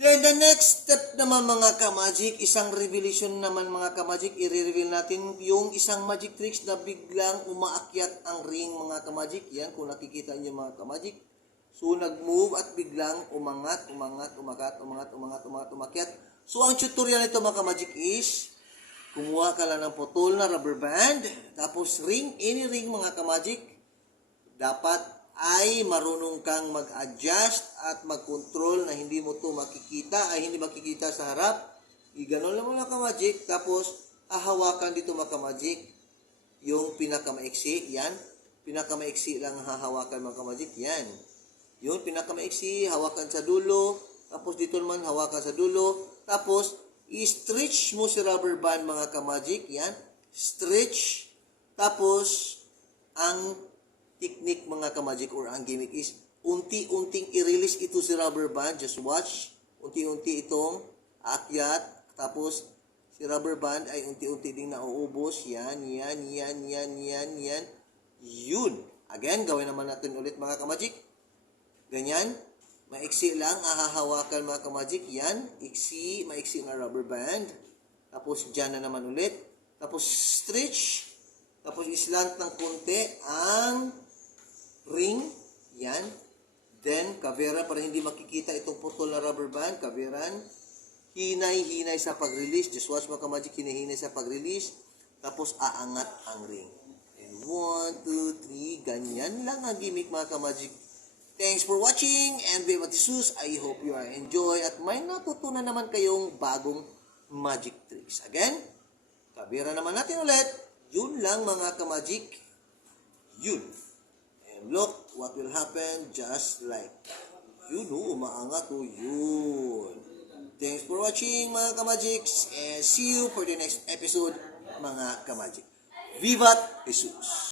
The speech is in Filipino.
Then the next step naman mga ka-magic, isang revelation naman mga ka-magic, i-reveal natin yung isang magic tricks na biglang umaakyat ang ring mga ka-magic. Yan, kung nakikita niyo mga ka-magic. So, nag-move at biglang umakyat. So, ang tutorial nito mga ka-magic is, kumuha ka lang ng putol na rubber band, tapos ring, any ring mga ka-magic, dapat ay marunong kang mag-adjust at mag-control na hindi mo to makikita, ay hindi makikita sa harap. Iganon lang mo lang ka-magic, tapos hahawakan dito mga ka-magic yung pinakamaiksi, yan. Pinakamaiksi lang hahawakan mga ka-magic, yan. Yung pinakamaiksi, hawakan sa dulo, tapos dito naman hawakan sa dulo, tapos i-stretch mo si rubber band mga ka-magic, yan. Stretch, tapos ang technique mga ka-magic or ang gimmick is unti-unting i-release ito si rubber band. Just watch. Unti-unti itong aakyat. Tapos si rubber band ay unti-unti ding nauubos. Yan. Yun. Again, gawin naman natin ulit mga ka-magic. Ganyan. Maiksi lang. Ahahawakan mga ka-magic. Yan. Iksi. Maiksi na rubber band. Tapos dyan na naman ulit. Tapos stretch. Tapos islant ng konti ang ring, yan. Then, kavera para hindi makikita itong putol na rubber band, kaveran. Hinay sa pag-release. Just watch mga ka-magic, hinay sa pag-release. Tapos, aangat ang ring. And 1, 2, 3, ganyan lang ang gimmick mga ka-magic. Thanks for watching and Viva Jesus. I hope you are enjoy at may natutunan naman kayong bagong magic tricks. Again, kavera naman natin ulit. Yun lang mga ka-magic. Yun. And look what will happen just like yun umaangat yun. Thanks for watching mga ka-magics and see you for the next episode mga ka-magic. Vivat Jesus!